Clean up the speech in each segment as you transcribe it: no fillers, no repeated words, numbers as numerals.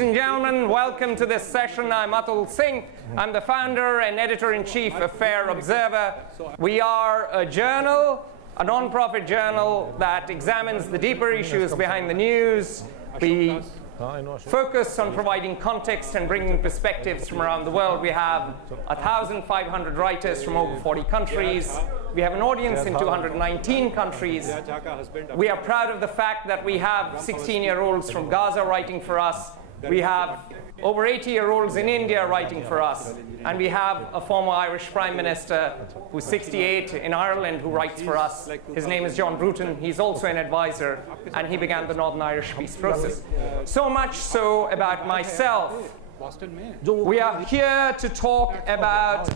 Ladies and gentlemen, welcome to this session. I'm Atul Singh. I'm the founder and editor-in-chief of Fair Observer. We are a journal, a non-profit journal that examines the deeper issues behind the news. We focus on providing context and bringing perspectives from around the world. We have 1,500 writers from over 40 countries. We have an audience in 219 countries. We are proud of the fact that we have 16-year-olds from Gaza writing for us. We have over 80-year-olds in India writing for us. And we have a former Irish Prime Minister who's 68 in Ireland who writes for us. His name is John Bruton. He's also an advisor, and he began the Northern Irish peace process. So much so about myself. We are here to talk about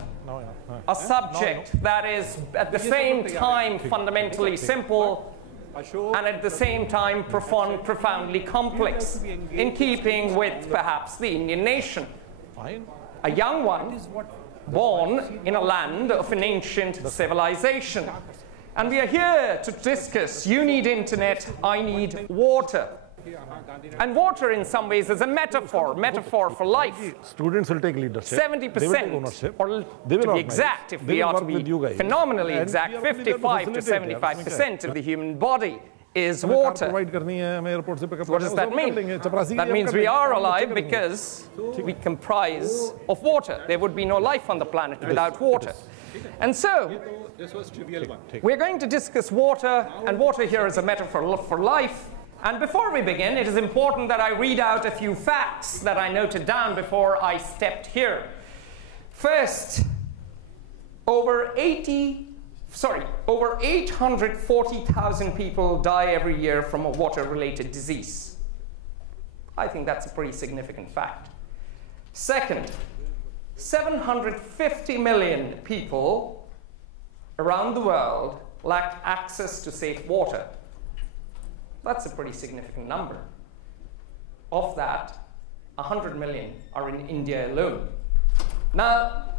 a subject that is at the same time fundamentally simple and at the same time profoundly complex, in keeping with perhaps the Indian nation. A young one born in a land of an ancient civilization. And we are here to discuss, you need internet, I need water. And water in some ways is a metaphor for life. Students will take leadership. 70%, or to be exact, if we are to be phenomenally exact, 55 to 75% of the human body is water. What does that mean? That means we are alive because we comprise of water. There would be no life on the planet without water. And so, we're going to discuss water, and water here is a metaphor for life. And before we begin, it is important that I read out a few facts that I noted down before I stepped here. First, over 840,000 people die every year from a water-related disease. I think that's a pretty significant fact. Second, 750 million people around the world lack access to safe water. That's a pretty significant number. Of that, 100 million are in India alone. Now,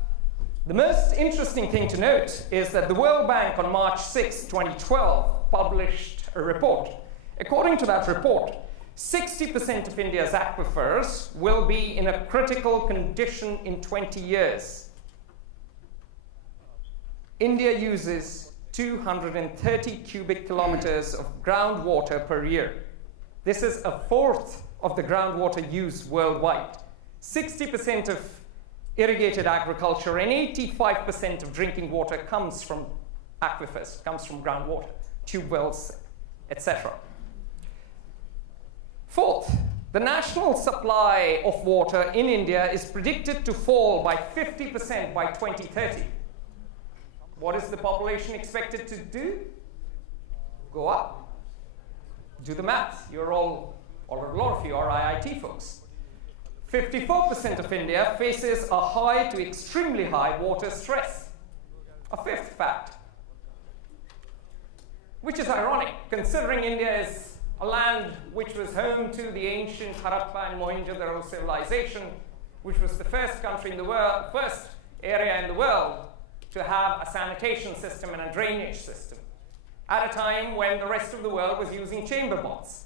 the most interesting thing to note is that the World Bank on March 6, 2012, published a report. According to that report, 60% of India's aquifers will be in a critical condition in 20 years. India uses 230 cubic kilometers of groundwater per year. This is a fourth of the groundwater use worldwide. 60% of irrigated agriculture and 85% of drinking water comes from aquifers, comes from groundwater, tube wells, etc. Fourth, the national supply of water in India is predicted to fall by 50% by 2030. What is the population expected to do? Go up. Do the math. You're all, or a lot of you are IIT folks. 54% of India faces a high to extremely high water stress. A fifth fact, which is ironic, considering India is a land which was home to the ancient Harappa and Mohenjo-daro civilization, which was the first country in the world, first area in the world to have a sanitation system and a drainage system, at a time when the rest of the world was using chamber pots.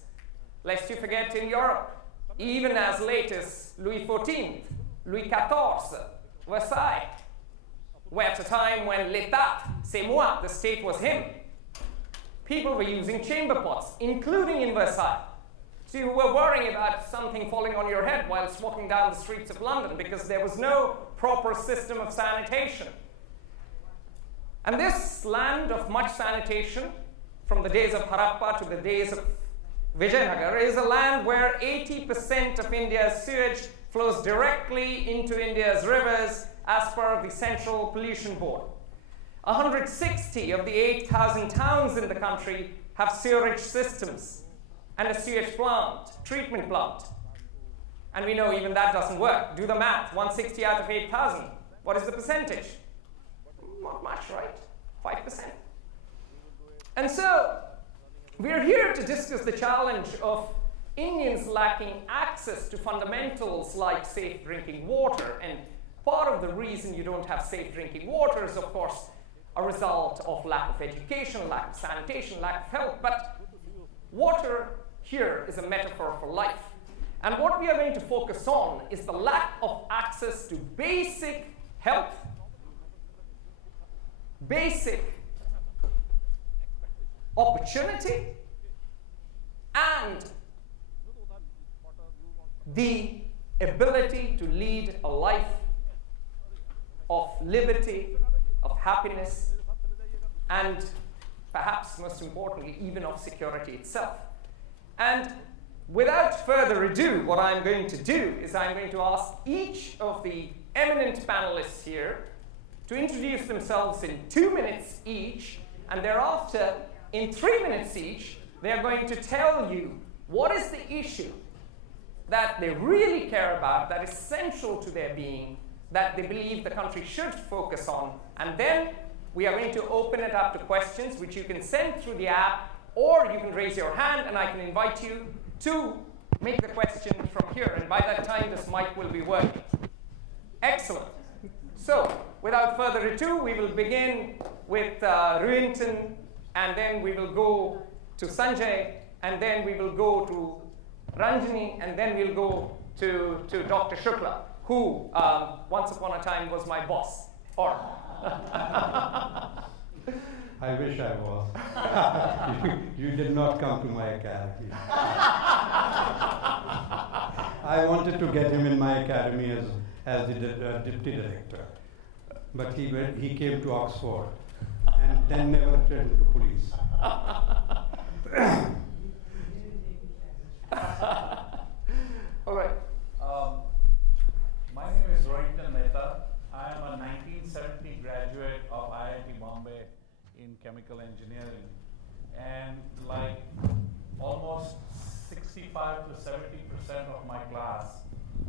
Lest you forget, in Europe, even as late as Louis XIV, Louis XIV, Versailles, where at a time when l'État, c'est moi, the state was him, people were using chamber pots, including in Versailles. So you were worrying about something falling on your head whilst walking down the streets of London because there was no proper system of sanitation. And this land of much sanitation, from the days of Harappa to the days of Vijayanagar, is a land where 80% of India's sewage flows directly into India's rivers as per the Central Pollution Board. 160 of the 8,000 towns in the country have sewerage systems and a sewage plant, treatment plant. And we know even that doesn't work. Do the math, 160 out of 8,000. What is the percentage? Not much, right? 5%. And so, we're here to discuss the challenge of Indians lacking access to fundamentals like safe drinking water. And part of the reason you don't have safe drinking water is, of course, a result of lack of education, lack of sanitation, lack of health. But water here is a metaphor for life. And what we are going to focus on is the lack of access to basic health, basic opportunity, and the ability to lead a life of liberty, of happiness, and perhaps most importantly, even of security itself. And without further ado, what I'm going to do is I'm going to ask each of the eminent panelists here to introduce themselves in 2 minutes each, and thereafter, in 3 minutes each, they are going to tell you what is the issue that they really care about, that is central to their being, that they believe the country should focus on. And then we are going to open it up to questions, which you can send through the app, or you can raise your hand, and I can invite you to make the question from here. And by that time, this mic will be working. Excellent. So, without further ado, we will begin with Ruinton, and then we will go to Sanjay, and then we will go to Ranjini, and then we'll go to Dr. Shukla, who once upon a time was my boss. Or I wish I was. You did not come to my academy. I wanted to get him in my academy as the deputy director, but he came to Oxford and then never returned to police. All right. My name is Rohinton Mehta. I am a 1970 graduate of IIT Bombay in chemical engineering. And like almost 65 to 70% of my class,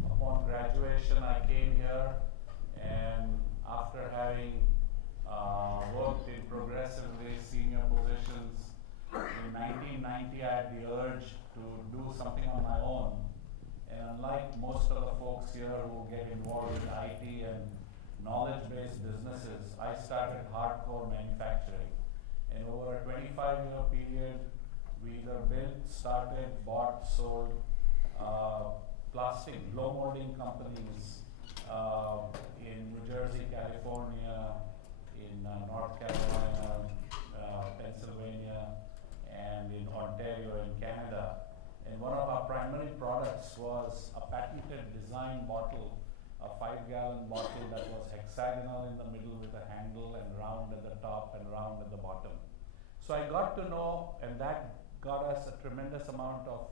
upon graduation I came here, and after having worked in progressively senior positions, in 1990 I had the urge to do something on my own. And unlike most of the folks here who get involved in IT and knowledge-based businesses, I started hardcore manufacturing. And over a 25-year period, we either built, started, bought, sold plastic blow molding companies in New Jersey, California, in North Carolina, Pennsylvania, and in Ontario in Canada. And one of our primary products was a patented design bottle, a 5-gallon bottle that was hexagonal in the middle with a handle and round at the top and round at the bottom. So I got to know, and that got us a tremendous amount of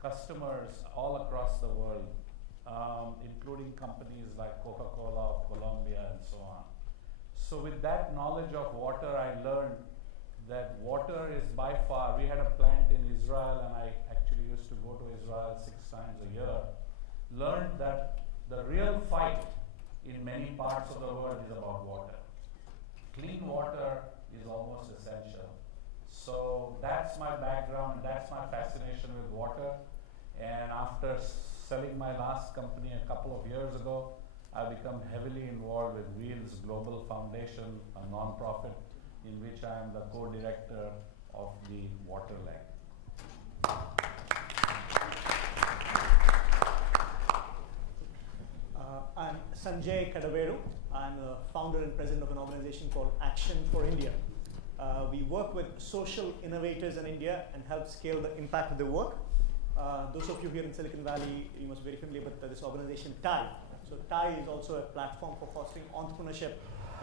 customers all across the world, including companies like Coca-Cola of Colombia and so on. So with that knowledge of water, I learned that water is by far, we had a plant in Israel, and I actually used to go to Israel 6 times a year, learned that the real fight in many parts of the world is about water. Clean water is almost essential. So that's my background, that's my fascination with water. And after selling my last company a couple of years ago, I've become heavily involved with Wheels Global Foundation, a non-profit in which I am the co-director of the water leg. I'm Sanjay Kadaveru. I'm the founder and president of an organization called Action for India. We work with social innovators in India and help scale the impact of their work. Those of you here in Silicon Valley, you must be very familiar with this organization, TIE. So TIE is also a platform for fostering entrepreneurship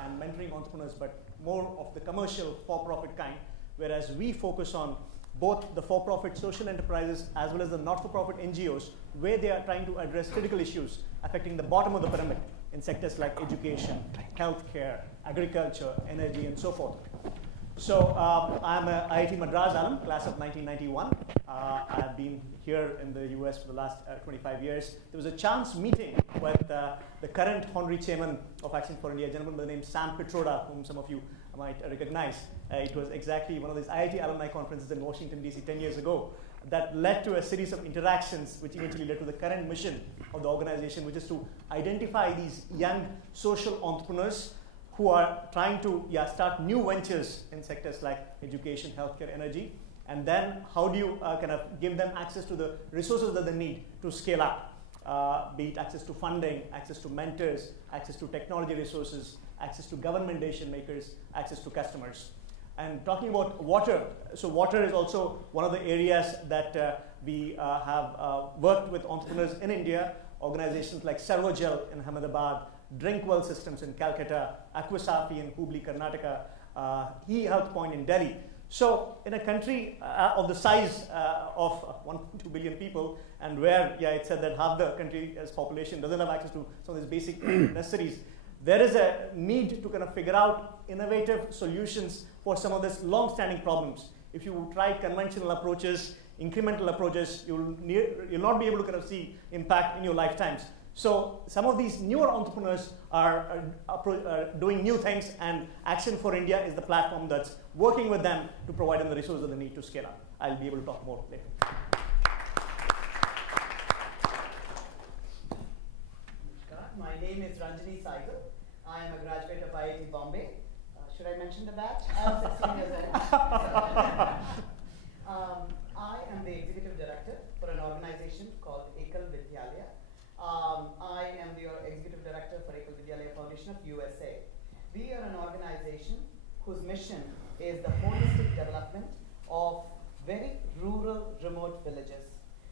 and mentoring entrepreneurs, but more of the commercial for-profit kind, whereas we focus on both the for-profit social enterprises as well as the not-for-profit NGOs, where they are trying to address critical issues affecting the bottom of the pyramid in sectors like education, healthcare, agriculture, energy, and so forth. So I'm an IIT Madras alum, class of 1991. I've been here in the US for the last 25 years. There was a chance meeting with the current honorary chairman of Action for India, a gentleman by the name Sam Pitroda, whom some of you might recognize. It was exactly one of these IIT alumni conferences in Washington, D.C. 10 years ago that led to a series of interactions which eventually led to the current mission of the organization, which is to identify these young social entrepreneurs who are trying to start new ventures in sectors like education, healthcare, energy, And then how do you kind of give them access to the resources that they need to scale up, be it access to funding, access to mentors, access to technology resources, access to government decision makers, access to customers. And talking about water, so water is also one of the areas that we have worked with entrepreneurs in India, organizations like Servogel in Ahmedabad, Drinkwell Systems in Calcutta, Aquasafi in Hubli, Karnataka, Health Point in Delhi. So in a country of the size of 1.2 billion people, and where, it said that half the country's population doesn't have access to some of these basic necessities, there is a need to kind of figure out innovative solutions for some of these long-standing problems. If you try conventional approaches, incremental approaches, you'll not be able to kind of see impact in your lifetimes. So some of these newer entrepreneurs are doing new things, and Action for India is the platform that's working with them to provide them the resources that they need to scale up. I'll be able to talk more later. My name is Ranjini Saigal. I am a graduate of IIT Bombay. Should I mention the batch? I'm 16 years old. I am the executive director for an organization called Ekal Vidyalaya. I am the executive director for Ekal Vidyalaya Foundation of USA. We are an organization whose mission is the holistic development of very rural, remote villages.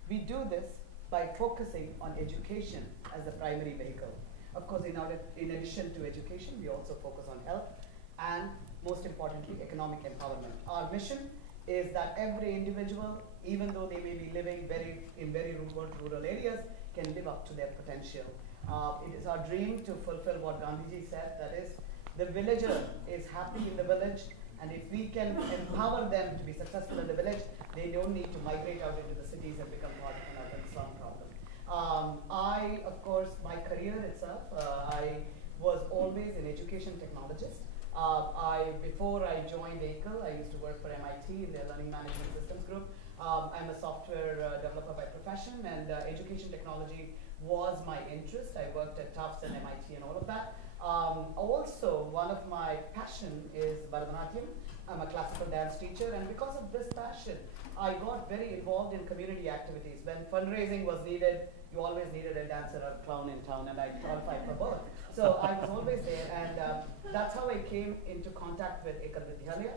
We do this by focusing on education as the primary vehicle. Of course, in addition to education, we also focus on health and, most importantly, economic empowerment. Our mission is that every individual, even though they may be living in very rural areas, can live up to their potential. It is our dream to fulfill what Gandhiji said, that is, the villager is happy in the village, and if we can empower them to be successful in the village, they don't need to migrate out into the cities and become part of an urban slum problem. Of course, my career itself, I was always an education technologist. Before I joined Ekal, I used to work for MIT in their Learning Management Systems group. I'm a software developer by profession, and education technology was my interest. I worked at Tufts and MIT and all of that. Also, one of my passion is Bharatanatyam. I'm a classical dance teacher, and because of this passion, I got very involved in community activities. When fundraising was needed, you always needed a dancer or a clown in town, and I qualified for both. So I was always there, and that's how I came into contact with Ekal Vidyalaya.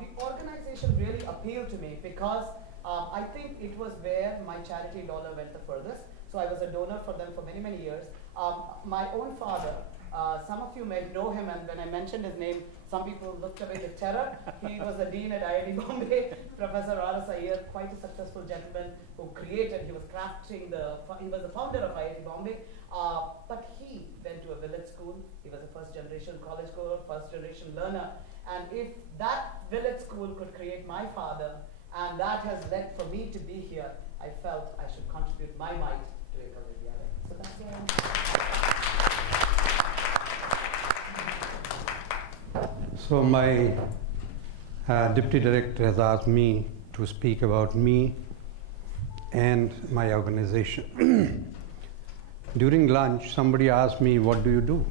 The organization really appealed to me because I think it was where my charity dollar went the furthest. So I was a donor for them for many, many years. My own father, some of you may know him, and when I mentioned his name, some people looked away with terror. He was the dean at IIT Bombay, Professor R.S. Iyer, quite a successful gentleman who he was he was the founder of IIT Bombay, but he went to a village school. He was a first-generation college goer, first-generation learner, and if that village school could create my father, and that has led for me to be here, I felt I should contribute my might to Ekal Vidyalaya. So that's where I am. So my deputy director has asked me to speak about me and my organization. During lunch, somebody asked me, "What do you do?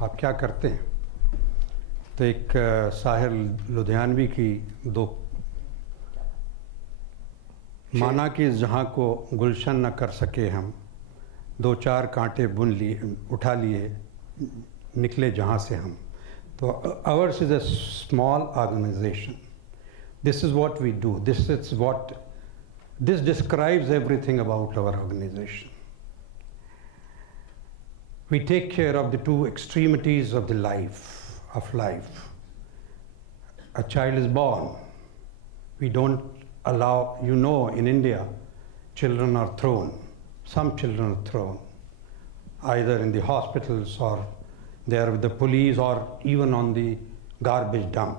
आप क्या करते हैं?" तो एक साहिर लुधियानवी की दो माना कि जहाँ को गुलशन न कर सके हम, दो चार कांटे बुन लिए उठा लिए निकले जहाँ से हम. So ours is a small organization. This is what we do. This describes everything about our organization. We take care of the two extremities of the life. A child is born. We don't allow, in India, children are thrown. Some children are thrown, either in the hospitals or they are with the police or even on the garbage dump.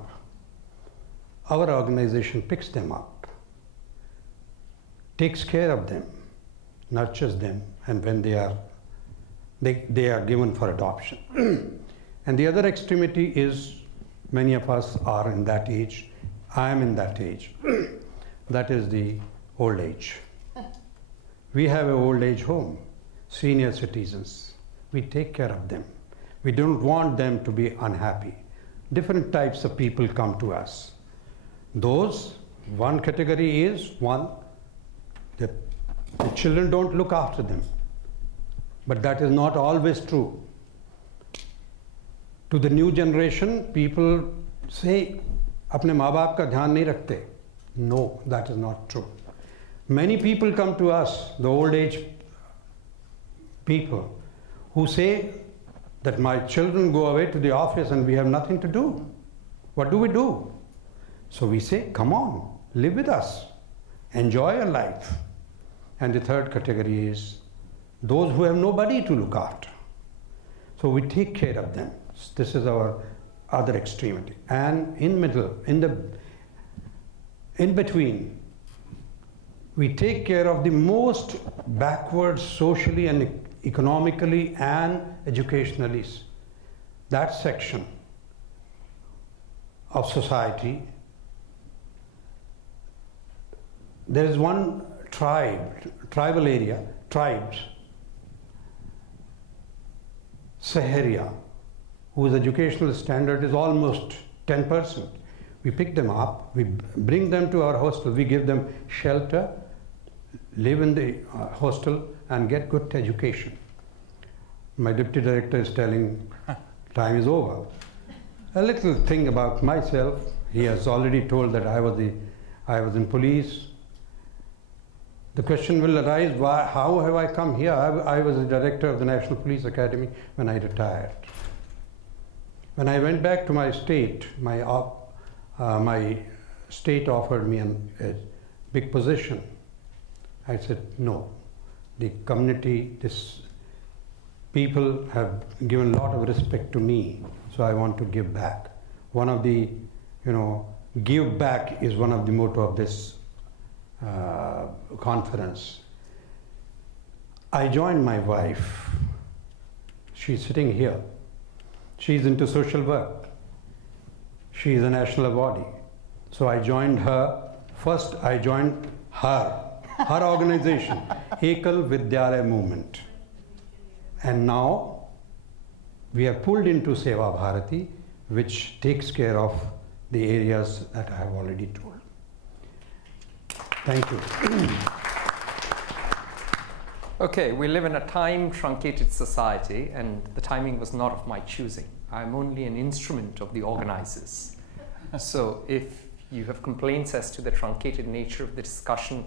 Our organization picks them up, takes care of them, nurtures them, and when they are given for adoption. And the other extremity is, many of us are in that age. I am in that age. That is the old age. We have an old age home, senior citizens. We take care of them. We don't want them to be unhappy. Different types of people come to us. Those One category is the children don't look after them. But that is not always true. To the new generation, people say, apne maa baap ka dhyan nahi rakhte. No, that is not true. Many people come to us, the old age people, who say that my children go away to the office and we have nothing to do. What do we do? So we say, come on, live with us, enjoy your life. And the third category is those who have nobody to look after. So we take care of them. This is our other extremity. And in between, we take care of the most backward socially and economically and educationally. That section of society. There is one tribal area, tribes, Saharia, whose educational standard is almost 10%. We pick them up, we bring them to our hostel, we give them shelter, live in the hostel and get good education. My deputy director is telling time is over. A little thing about myself, he has already told that I was in police. The question will arise, how have I come here? I was the director of the National Police Academy when I retired. When I went back to my state, my state offered me a big position. I said, no. The community, people have given a lot of respect to me, so I want to give back. One of the, give back is one of the motto of this conference. I joined my wife. She's sitting here. She's into social work. She's a national awardee. So I joined her. First, I joined her organization, Ekal Vidyalaya Movement. And now we are pulled into Seva Bharati, which takes care of the areas that I have already told. Thank you. Okay, we live in a time-truncated society, and the timing was not of my choosing. I'm only an instrument of the organizers. So if you have complaints as to the truncated nature of the discussion,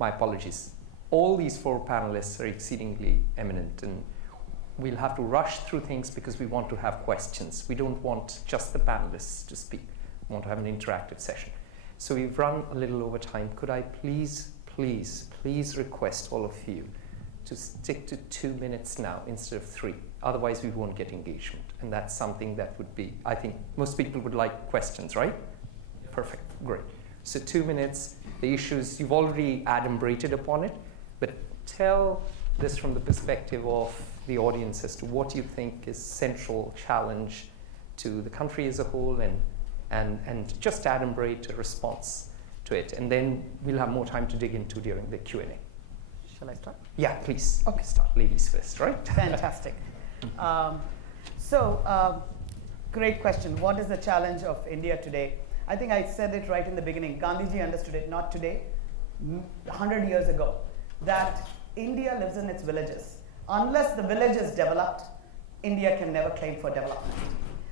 my apologies. All these four panelists are exceedingly eminent, and we'll have to rush through things because we want to have questions. We don't want just the panelists to speak. We want to have an interactive session. So we've run a little over time. Could I please request all of you to stick to 2 minutes now instead of 3. Otherwise, we won't get engagement. And that's something that would be, I think, most people would like questions, right? Yeah. Perfect, great. So 2 minutes, the issues, you've already adumbrated upon it, but tell this from the perspective of the audience as to what you think is central challenge to the country as a whole, and just adumbrate a response to it. And then we'll have more time to dig into during the Q&A. Shall I start? Yeah, please. Okay. Start, ladies first, right? Fantastic. Great question. What is the challenge of India today? I think I said it right in the beginning. Gandhiji understood it, not today, 100 years ago, that India lives in its villages. Unless the village is developed, India can never claim for development.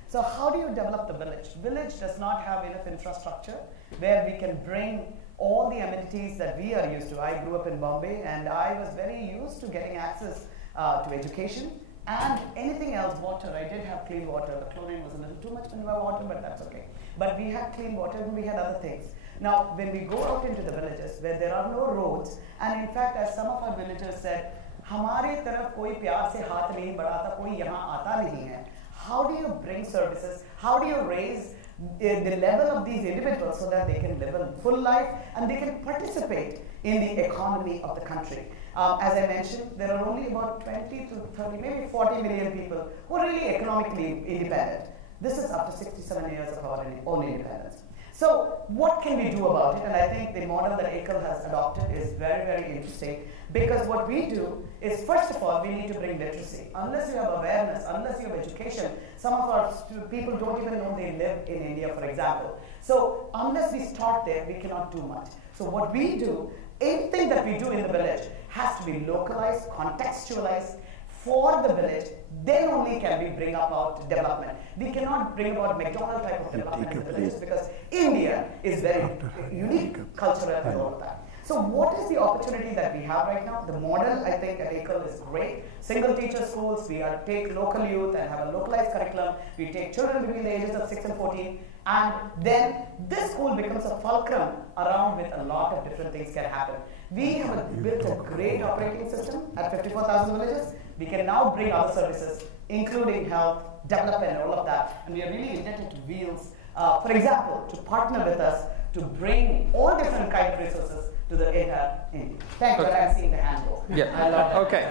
So how do you develop the village? Village does not have enough infrastructure where we can bring all the amenities that we are used to. I grew up in Bombay, and I was very used to getting access to education and anything else, water. I did have clean water. The chlorine was a little too much in my water, but that's okay. But we had clean water and we had other things. Now, when we go out into the villages where there are no roads, and in fact, as some of our villagers said, हमारे तरफ कोई प्यार से हाथ नहीं बढ़ाता, कोई यहाँ आता नहीं है. How do you bring services? How do you raise the level of these individuals so that they can live a full life and they can participate in the economy of the country? As I mentioned, there are only about 20 to 30, maybe 40 million people who are really economically independent. This is after 67 years of our own independence. So what can we do about it? And I think the model that Ekal has adopted is very, very interesting, because what we do is, first of all, we need to bring literacy. Unless you have awareness, unless you have education, some of our people don't even know they live in India, for example. So unless we start there, we cannot do much. So what we do, anything that we do in the village has to be localized, contextualized for the village. Then only can we bring about development. We cannot bring about McDonald's type of development in the villages, because India is very unique cultural and all of that. So what is the opportunity that we have right now? The model, I think, at Ekal is great. Single teacher schools, we take local youth and have a localized curriculum. We take children between the ages of 6 and 14. And then this school becomes a fulcrum around with a lot of different things can happen. We have built a great operating system at 54,000 villages. We can now bring other services, including health, development, and all of that. And we are really indebted to Wheels, for example, to partner with us to bring all different kinds of resources to the entire India. Thank you. I'm seeing the hand go. Yeah. I love that. Okay.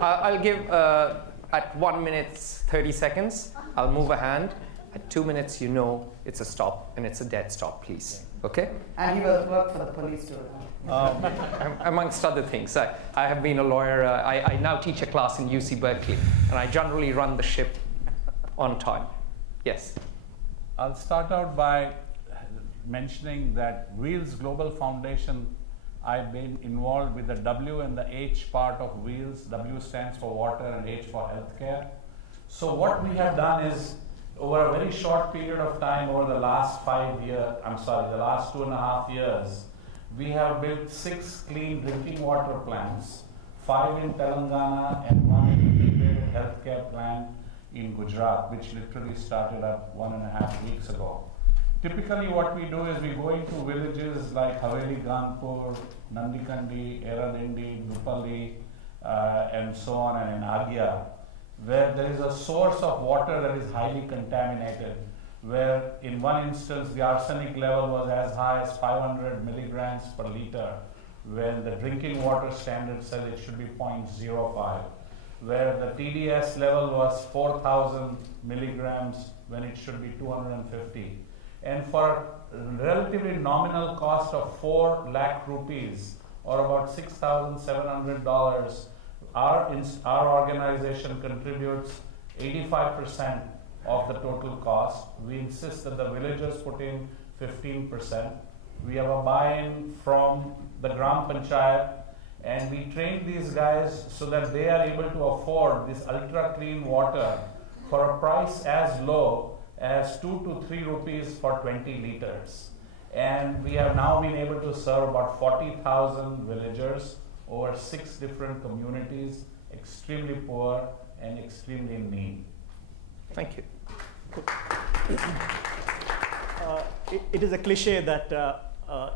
I'll give at 1 minute 30 seconds. I'll move a hand. At 2 minutes, you know it's a stop, and it's a dead stop, please. Okay? And he will work for the police too. Amongst other things. I have been a lawyer. I now teach a class in UC Berkeley, and I generally run the ship on time. Yes? I'll start out by mentioning that Wheels Global Foundation, I've been involved with the W and the H part of Wheels. W stands for water and H for healthcare. So what we have done is, over a very short period of time, over the last the last 2.5 years, we have built 6 clean drinking water plants, 5 in Telangana and 1 integrated healthcare plant in Gujarat, which literally started up 1.5 weeks ago. Typically what we do is we go into villages like Haveli, Ganpur, Nandikandi, Eradindi, Dupalli, and so on, and in Agya, where there is a source of water that is highly contaminated, where in one instance the arsenic level was as high as 500 milligrams per liter, when the drinking water standard said it should be 0.05, where the TDS level was 4,000 milligrams when it should be 250. And for a relatively nominal cost of 4 lakh rupees, or about $6,700, our organization contributes 85% of the total cost. We insist that the villagers put in 15%. We have a buy-in from the Gram Panchayat, and we train these guys so that they are able to afford this ultra clean water for a price as low as 2 to 3 rupees for 20 liters. And we have now been able to serve about 40,000 villagers over 6 different communities, extremely poor and extremely in need. Thank you. It is a cliche that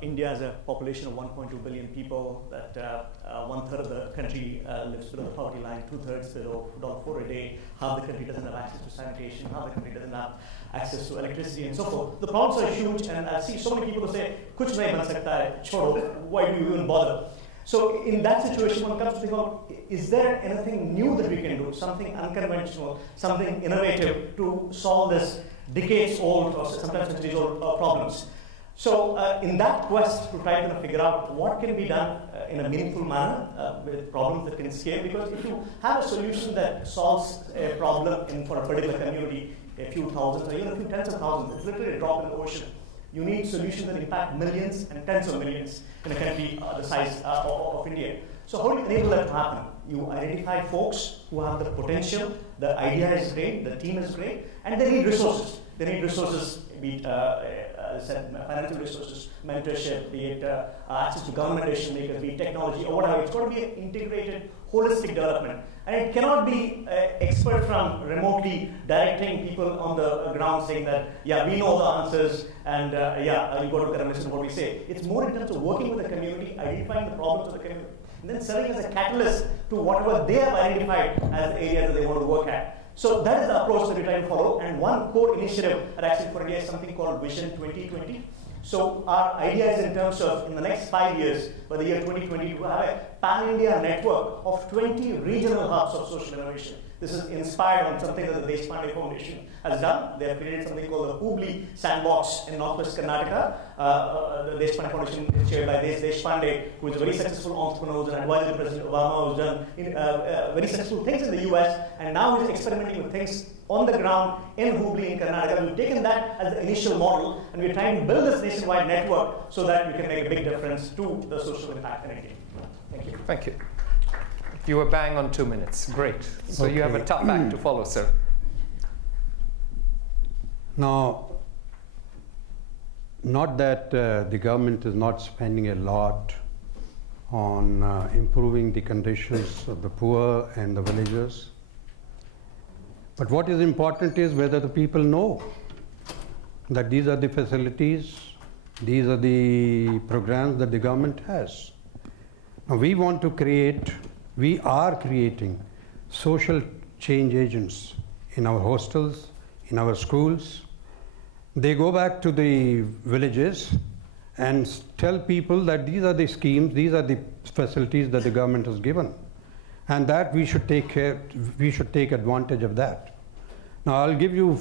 India has a population of 1.2 billion people, that 1/3 of the country lives below the poverty line, 2/3 below $4 a day, half the country doesn't have access to sanitation, half the country doesn't have access to electricity, and so forth. The problems are huge, and I see so many people who say, "Kuch nahi ban sakta hai, chodo, why do you even bother?" So in that situation, one comes to think of, is there anything new that we can do, something unconventional, something innovative to solve this decades-old or sometimes centuries-old problems? So in that quest to try to figure out what can be done in a meaningful manner with problems that can scale, because if you have a solution that solves a problem for a particular community, a few thousands or even a few tens of thousands, it's literally a drop in the ocean. You need solutions that impact millions and tens of millions in a country the size of India. So how do you enable that to happen? You identify folks who have the potential, the idea is great, the team is great, and they need resources. They need resources, be it financial resources, mentorship, be it access to government decision makers, be it technology or whatever. It's got to be an integrated, holistic development. And it cannot be expert from remotely directing people on the ground saying that, yeah, we know the answers, and you got to listen to what we say. It's more in terms of working with the community, identifying the problems of the community, and then serving as a catalyst to whatever they have identified as the areas that they want to work at. So that is the approach that we try to follow. And one core initiative at Action for India is something called Vision 2020. So our idea is in terms of, in the next 5 years, by the year 2020, to have a pan-India network of 20 regional hubs of social innovation. This is inspired on something that the Deshpande Foundation has done. They have created something called the Hubli Sandbox in Northwest Karnataka. The Deshpande Foundation is chaired by Deshpande, who is a very successful entrepreneur and advisor to President Obama, who's done very successful things in the US, and now he's experimenting with things on the ground in Hubli in Karnataka. We've taken that as the initial model, and we're trying to build this nationwide network so that we can make a big difference to the social impact in India. Thank you. Thank you. You were bang on 2 minutes. Great. So you have a tough act to follow, sir. Now, not that the government is not spending a lot on improving the conditions of the poor and the villagers. But what is important is whether the people know that these are the facilities, these are the programs that the government has. Now we are creating social change agents in our hostels, in our schools. They go back to the villages and tell people that these are the schemes, these are the facilities that the government has given, and that we should take advantage of that. Now I'll give you,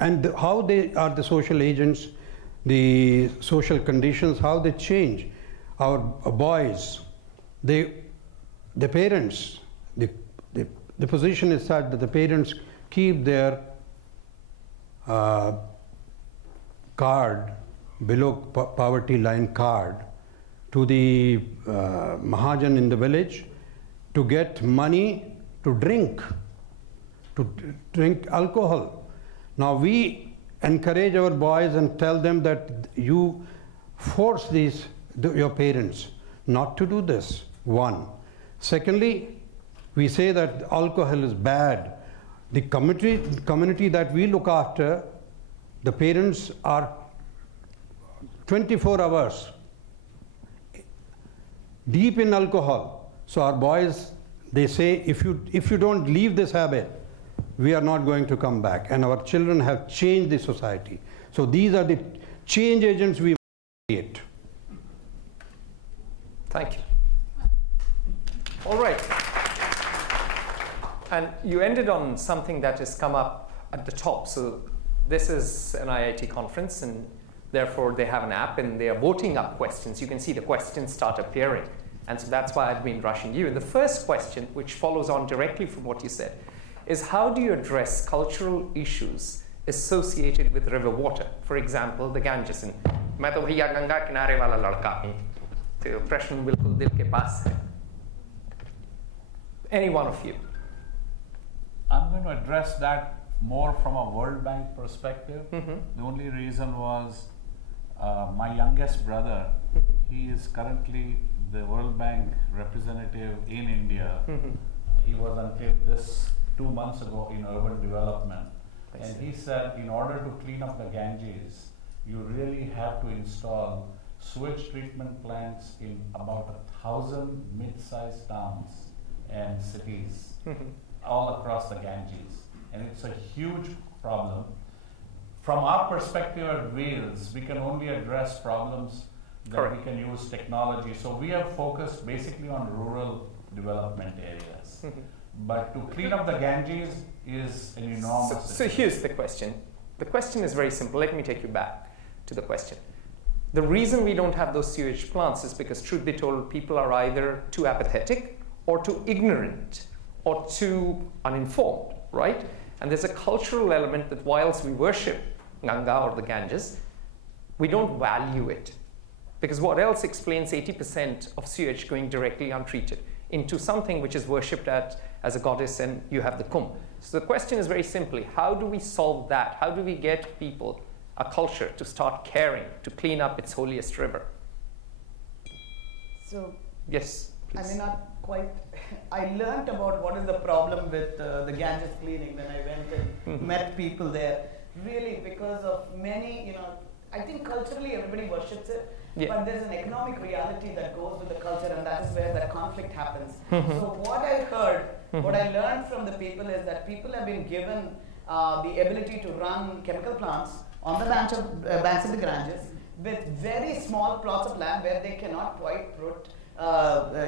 and how they are the social agents, the social conditions, how they change. Our boys, the parents, the position is such that the parents keep their card, below poverty line card, to the Mahajan in the village to get money to drink alcohol. Now we encourage our boys and tell them that you force your parents not to do this, one. Secondly, we say that alcohol is bad. The community that we look after, the parents are 24 hours deep in alcohol. So our boys, they say, if you don't leave this habit, we are not going to come back. And our children have changed the society. So these are the change agents we create. Thank you. All right. And you ended on something that has come up at the top. So this is an IIT conference, and therefore they have an app, and they are voting up questions. You can see the questions start appearing. And so that's why I've been rushing you. And the first question, which follows on directly from what you said, is how do you address cultural issues associated with river water? For example, the Ganges. मैं तो भैया गंगा किनारे वाला लड़का हूँ, तो प्रश्न बिल्कुल दिल के पास है. Any one of you? I'm going to address that more from a World Bank perspective. The only reason was my youngest brother, he is currently the World Bank representative in India. He was until this 2 months ago in urban development. And he said in order to clean up the Ganges, you really have to install sewage treatment plants in about 1,000 mid-sized towns and cities all across the Ganges. And it's a huge problem. From our perspective at Wales, we can only address problems that we can use technology. So we have focused basically on rural development areas. But to clean up the Ganges is an enormous So here's the question. The question is very simple. Let me take you back to the question. The reason we don't have those sewage plants is because, truth be told, people are either too apathetic or too ignorant or too uninformed, right? And there's a cultural element that whilst we worship Ganga or the Ganges, we don't value it. Because what else explains 80% of sewage going directly untreated into something which is worshipped as a goddess, and you have the Kumbh? So the question is very simply, how do we solve that? How do we get people, a culture, to start caring, to clean up its holiest river? So, yes, please. I mean, not quite. I learned about what is the problem with the Ganges cleaning when I went and met people there. Really, because of many, I think culturally everybody worships it, but there's an economic reality that goes with the culture, and that is where the conflict happens. So what I heard, what I learned from the people is that people have been given the ability to run chemical plants on the banks of the Ganges with very small plots of land where they cannot quite put, the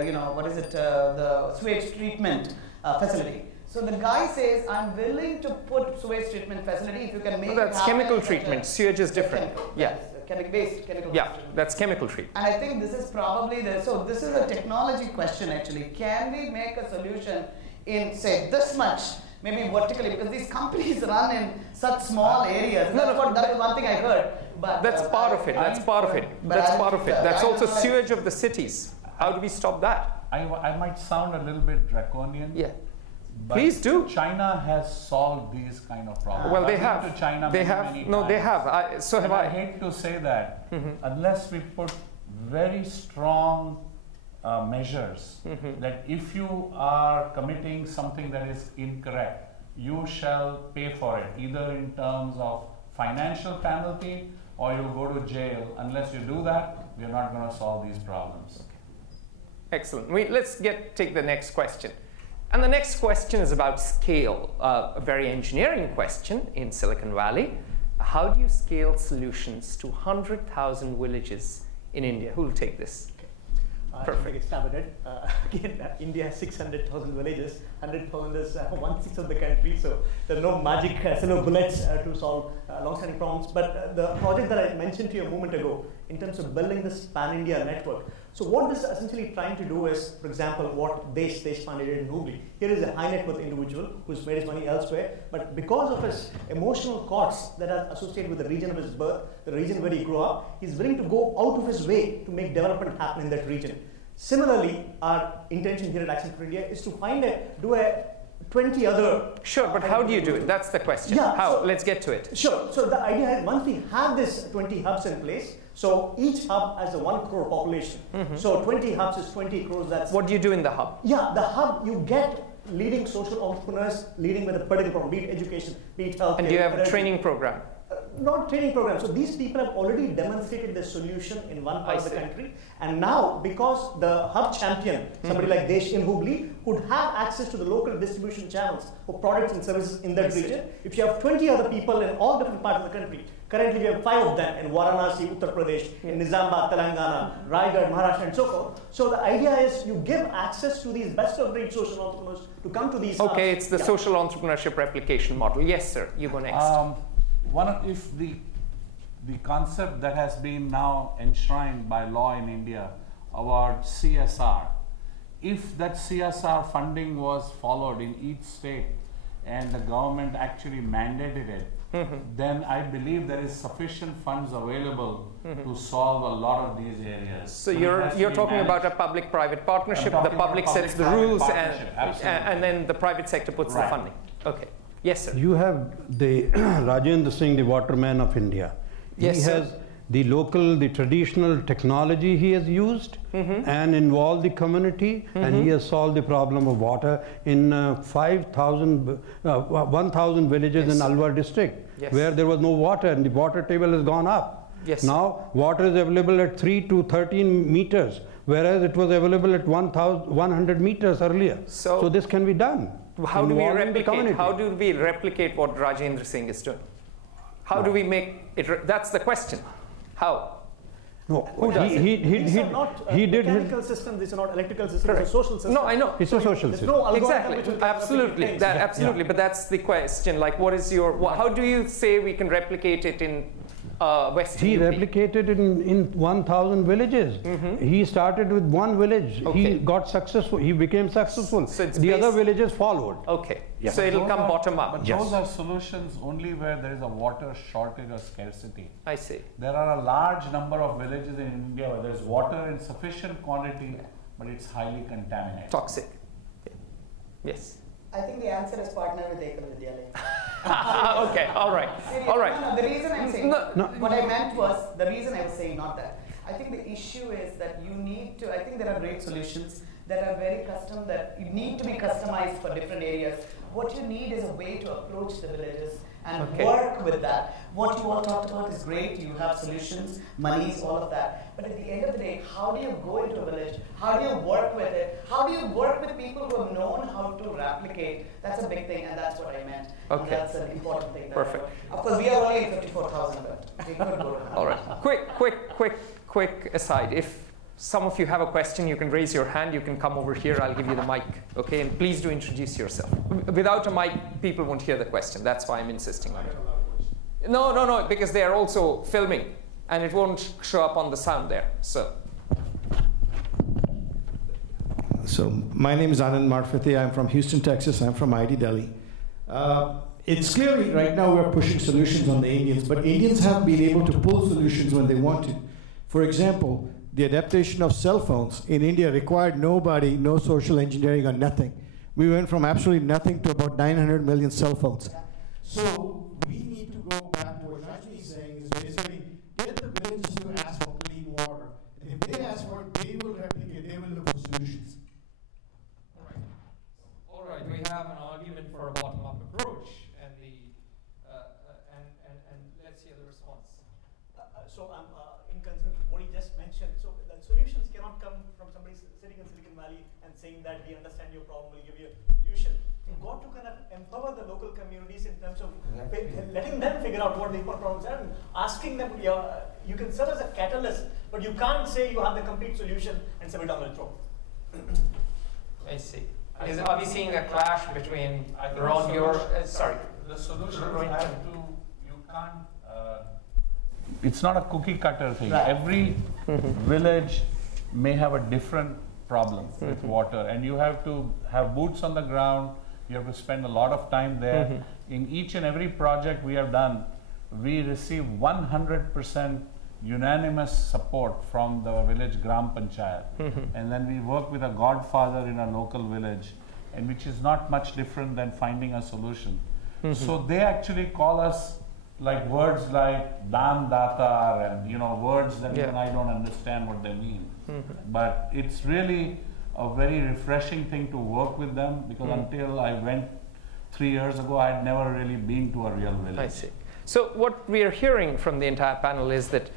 sewage treatment facility. So the guy says, I'm willing to put sewage treatment facility if you can make That's chemical treatment. Sewage is different. Yeah. Chemical waste, chemical Yeah, waste. that's chemical treatment. And I think this is probably so this is a technology question actually. Can we make a solution in say this much, maybe vertically, because these companies run in such small areas. That is one thing I heard. But that's part of it. That's part of it. That's part of it. That's also sewage of the cities. How do we stop that? I might sound a little bit draconian. Yeah. But Please do. China has solved these kind of problems. Well, they I've have. been to China They many, have. many No, times. they have. So have I I. hate to say that, unless we put very strong measures that if you are committing something that is incorrect, you shall pay for it, either in terms of financial penalty or you'll go to jail. Unless you do that, we're not going to solve these problems. Excellent. Let's take the next question. And the next question is about scale, a very engineering question in Silicon Valley. How do you scale solutions to 100,000 villages in India? Who will take this? Perfect. Get started. Again, India has 600,000 villages. 100,000 is 1/6 of the country, so there are no magic silver bullets to solve long-standing problems. But the project that I mentioned to you a moment ago, in terms of building this pan-India network, so what this is essentially trying to do is, for example, what Deshpande did in Hooghly. Here is a high net worth individual who's made his money elsewhere, but because of his emotional costs that are associated with the region of his birth, the region where he grew up, he's willing to go out of his way to make development happen in that region. Similarly, our intention here at Action for India is to do a 20 other... Sure, but how do you do it? That's the question. Yeah, how? So, let's get to it. Sure. So the idea is once we have this 20 hubs in place, so each hub has a 1 crore population. So 20 hubs is 20 crores. That's what do you do in the hub? Yeah, the hub, you get leading social entrepreneurs leading with a particular problem, be it education, be it health. And do you have a training program? Not training program. So these people have already demonstrated the solution in one part of the country. And now, because the hub champion, somebody like Desh in Hooghly, would have access to the local distribution channels for products and services in that region. If you have 20 other people in all different parts of the country, currently we have 5 of them in Varanasi, Uttar Pradesh, in Nizamabad, Telangana, Raigad, Maharashtra, and so forth. So the idea is you give access to these best of breed social entrepreneurs to come to these hubs. Okay, it's the social entrepreneurship replication model. Yes, sir. You go next. If the concept that has been now enshrined by law in India about CSR, if that CSR funding was followed in each state and the government actually mandated it, then I believe there is sufficient funds available to solve a lot of these areas. So you're talking about a public-private partnership. The public sets the rules, and then the private sector puts the funding. Okay. Yes, sir. You have the Rajendra Singh, the waterman of India. Yes, he has the traditional technology he has used and involved the community, and he has solved the problem of water in 1,000 villages in Alwar district, where there was no water and the water table has gone up. Yes. Now water is available at 3 to 13 meters, whereas it was available at 100 meters earlier. So this can be done. How do we replicate? How do we replicate what Rajendra Singh is doing? How do we make it? That's the question. How? No, these are not mechanical systems. These are not electrical systems. It's a social system. No, I know. It's a social system. No exactly. Absolutely. Absolutely. But that's the question. Like, what is your? How do you say we can replicate it in Western He UP? replicated in 1,000 villages. He started with one village. He got successful. He became successful. So the other villages followed. Okay. So it'll come bottom up. But those are solutions only where there is a water shortage or scarcity. I see. There are a large number of villages in India where there is water in sufficient quantity, but it's highly contaminated. Toxic. Yes. I think the answer is partner with Ekal Vidyalaya. Okay, all right. All right. No, the reason I'm saying, what I meant was, the reason I was saying not that. I think the issue is that you need to, I think there are great solutions that are very custom, that you need to be customized for different areas. What you need is a way to approach the villages and work with that. What you all talked about is great. You have solutions, monies, all of that. But at the end of the day, how do you go into a village? How do you work with it? How do you work with people who have known how to replicate? That's a big thing, and that's what I meant. Okay. And that's an important thing. Perfect. Of course, we are only at 54,000, but we could go to 100. All right. Quick aside. some of you have a question, you can raise your hand. You can come over here. I'll give you the mic. Okay, and please do introduce yourself. Without a mic, people won't hear the question. That's why I'm insisting on it. No, because they are also filming, and it won't show up on the sound there. So my name is Anand Marfati. I'm from Houston, Texas. I'm from IIT Delhi. It's clearly right now we're pushing solutions on the Indians, but Indians have been able to pull solutions when they want to. For example, the adaptation of cell phones in India required nobody, no social engineering or nothing. We went from absolutely nothing to about 900 million cell phones. So we need to go back to what Rajni is saying, is basically get the villages to ask for clean water. And if they ask for it, they will replicate, they will look for solutions. All right. We have an argument for a bottom-up approach, and let's hear the response. So I'm in concern with what he just mentioned. So the solutions cannot come from somebody sitting in Silicon Valley and saying that we understand your problem, we'll give you a solution. You've got to kind of empower the local communities in terms of letting them figure out what the problems are and asking them. You can serve as a catalyst, but you can't say you have the complete solution and serve it down the throat. I see. Are we seeing a clash between sorry? The solution you can't. It's not a cookie cutter thing. Right. Every village may have a different problem with water, and you have to have boots on the ground. You have to spend a lot of time there. In each and every project we have done, we receive 100% unanimous support from the village Gram Panchayat. And then we work with a godfather in a local village, and which is not much different than finding a solution. So they actually call us like words like Dan Datar and words that even I don't understand what they mean. But it's really a very refreshing thing to work with them, because until I went 3 years ago, I had never really been to a real village. I see. So what we are hearing from the entire panel is that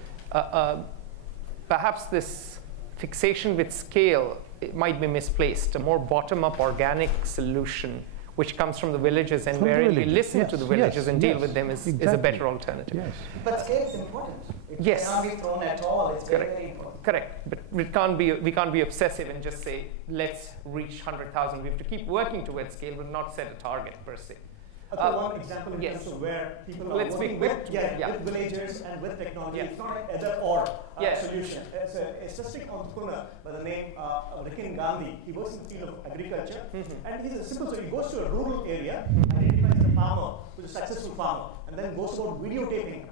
perhaps this fixation with scale might be misplaced. A more bottom-up organic solution which comes from the villages and where we listen to the villages and deal with them is a better alternative. Yes. But scale is important. It cannot be thrown at all. It's very, very important. Correct. But we can't be obsessive and just say, let's reach 100,000. We have to keep working towards scale, but not set a target per se. One example in terms of where people are working with villagers and with technology. It's not an either or solution. It's a statistic entrepreneur by the name Rikin Gandhi. He works in the field of agriculture, and he's a simple. So he goes to a rural area, identifies a farmer who's a successful farmer, and then goes about videotaping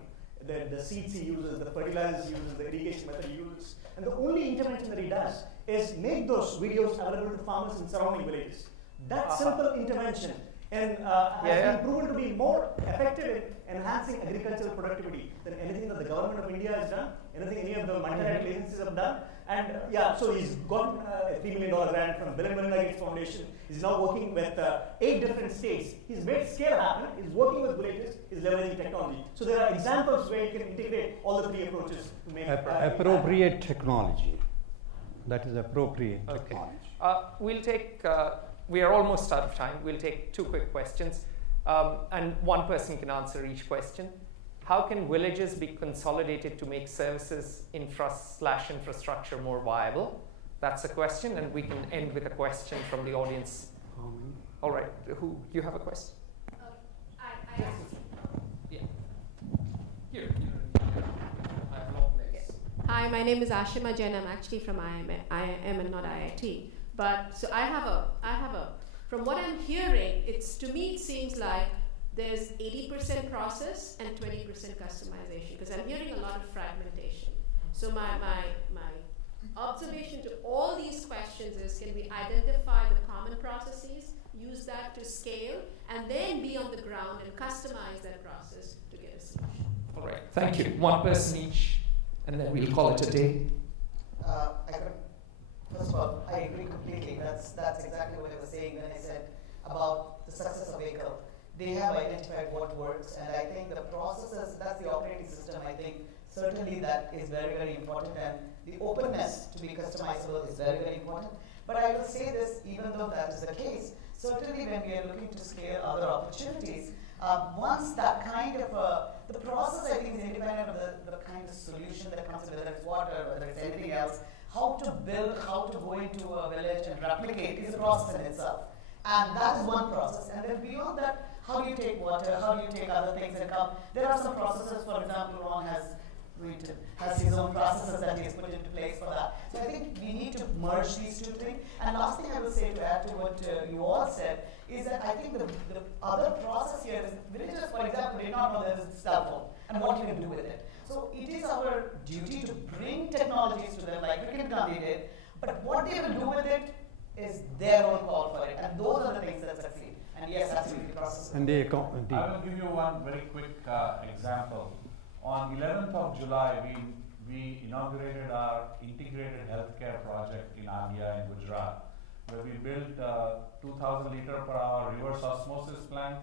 the seeds he uses, the fertilizers he uses, the irrigation method he uses, and the only intervention that he does is make those videos available to farmers in surrounding villages. That simple intervention has been proven to be more effective in enhancing agricultural productivity than anything that the government of India has done, anything any of the multilateral agencies have done. And so he's got a $3 million grant from Bill and Melinda Gates Foundation. He's now working with 8 different states. He's made scale happen. He's working with villages. He's leveraging technology. So there are examples where you can integrate all the 3 approaches to make appropriate technology. That is appropriate technology. We'll take. We are almost out of time. We'll take 2 quick questions, and one person can answer each question. How can villages be consolidated to make services infrastructure more viable? That's a question, and we can end with a question from the audience. All right, who you have a question? I asked. Yeah. Here. I have long legs. Hi, my name is Ashima Jain. I'm actually from IIM and not IIT. But so I have a. From what I'm hearing, to me it seems like there's 80% process and 20% customization, because I'm hearing a lot of fragmentation. So my observation to all these questions is, can we identify the common processes, use that to scale, and then be on the ground and customize that process to get a solution? All right, thank you. One person each, and then we'll call it a day. First of all, I agree completely. That's exactly what I was saying when I said about the success of ACL. They have identified what works, and I think the processes, that's the operating system, I think certainly that is very, very important, and the openness to be customizable is very, very important. But I will say this, even though that is the case, certainly when we are looking to scale other opportunities, once that kind of, the process I think is independent of the kind of solution that comes in, whether it's water, whether it's anything else. how to build, how to go into a village and replicate is a process in itself. And that is one process. And then beyond that, how do you take water, how do you take other things and come? There are some processes, for example, Ron has his own processes that he has put into place for that. So I think we need to merge these two things. And last thing I will say to add to what you all said is that I think the other process here is villagers, for example, did not know there is a cell phone and what you can do with it. So it is our duty to bring technologies to them like Cricket Gandhi did, but what they will do with it is their own call for it. And those are the things that succeed. And yes, absolutely, the process. And I will give you one very quick example. On 11th of July, we inaugurated our integrated healthcare project in Andhra in Gujarat, where we built a 2,000 liter per hour reverse osmosis plant,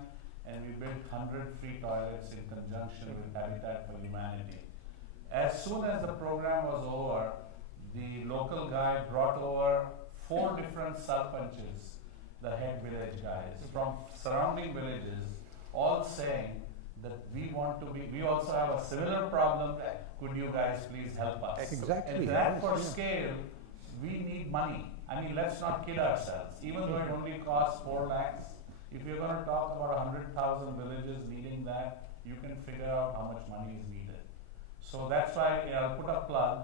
and we built 100 free toilets in conjunction with Habitat for Humanity. As soon as the program was over, the local guy brought over 4 different sarpanches, the head village guys, from surrounding villages, all saying that we also have a similar problem, could you guys please help us? Exactly. And that for scale, we need money. I mean, let's not kid ourselves. Even though it only costs 4 lakhs, if you're going to talk about 100,000 villages needing that, you can figure out how much money is needed. So that's why I'll put a plug.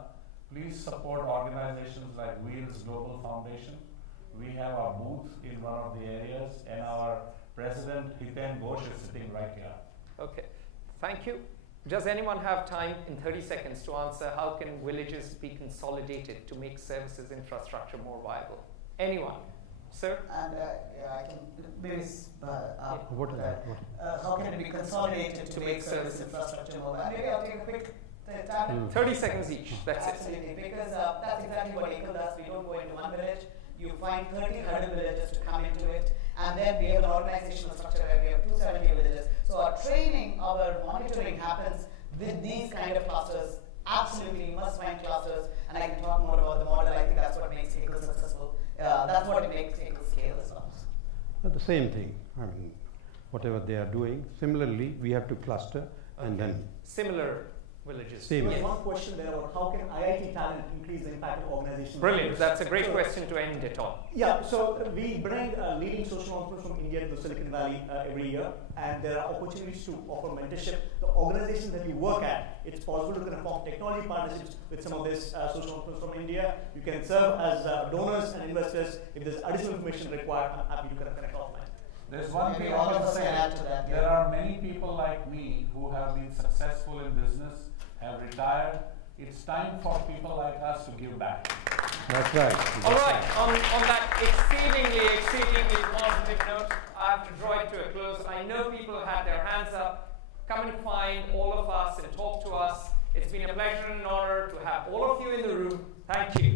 Please support organizations like Wheels Global Foundation. We have our booth in one of the areas, and our president, Hiten Ghosh, is sitting right here. Okay, thank you. Does anyone have time in 30 seconds to answer how can villages be consolidated to make services infrastructure more viable? Anyone? Sir? And I can maybe What is that? how can it be consolidated to make service infrastructure more viable? Maybe I'll take a quick time. 30 seconds each, that's Absolutely, because that's exactly what ECOL does. We don't go into one village. You find 1,300 villages to come into it, and then we have an organizational structure where we have 270 villages. So our training, our monitoring happens with these kind of clusters. Absolutely, you must find clusters, and I can talk more about the model. I think that's what makes ECOL successful. That's what makes ECOL scale as well. The same thing. I mean, whatever they are doing. Similarly, we have to cluster and then similar villages. Same. There was one question there about how can IIT talent increase the impact of organizations. Brilliant. That's a great question to end it on. Yeah, so we bring leading social entrepreneurs from India to Silicon Valley every year, and there are opportunities to offer mentorship. The organizations that you work at, it's possible to form technology partnerships with some of these social entrepreneurs from India. You can serve as donors and investors. If there's additional information required, I'm happy to connect offline. There's one thing I want to say. There are many people like me who have been successful in business, have retired. It's time for people like us to give back. That's right. All right, on that exceedingly positive note, I have to draw it to a close. I know people had their hands up. Come and find all of us and talk to us. It's been a pleasure and an honor to have all of you in the room. Thank you.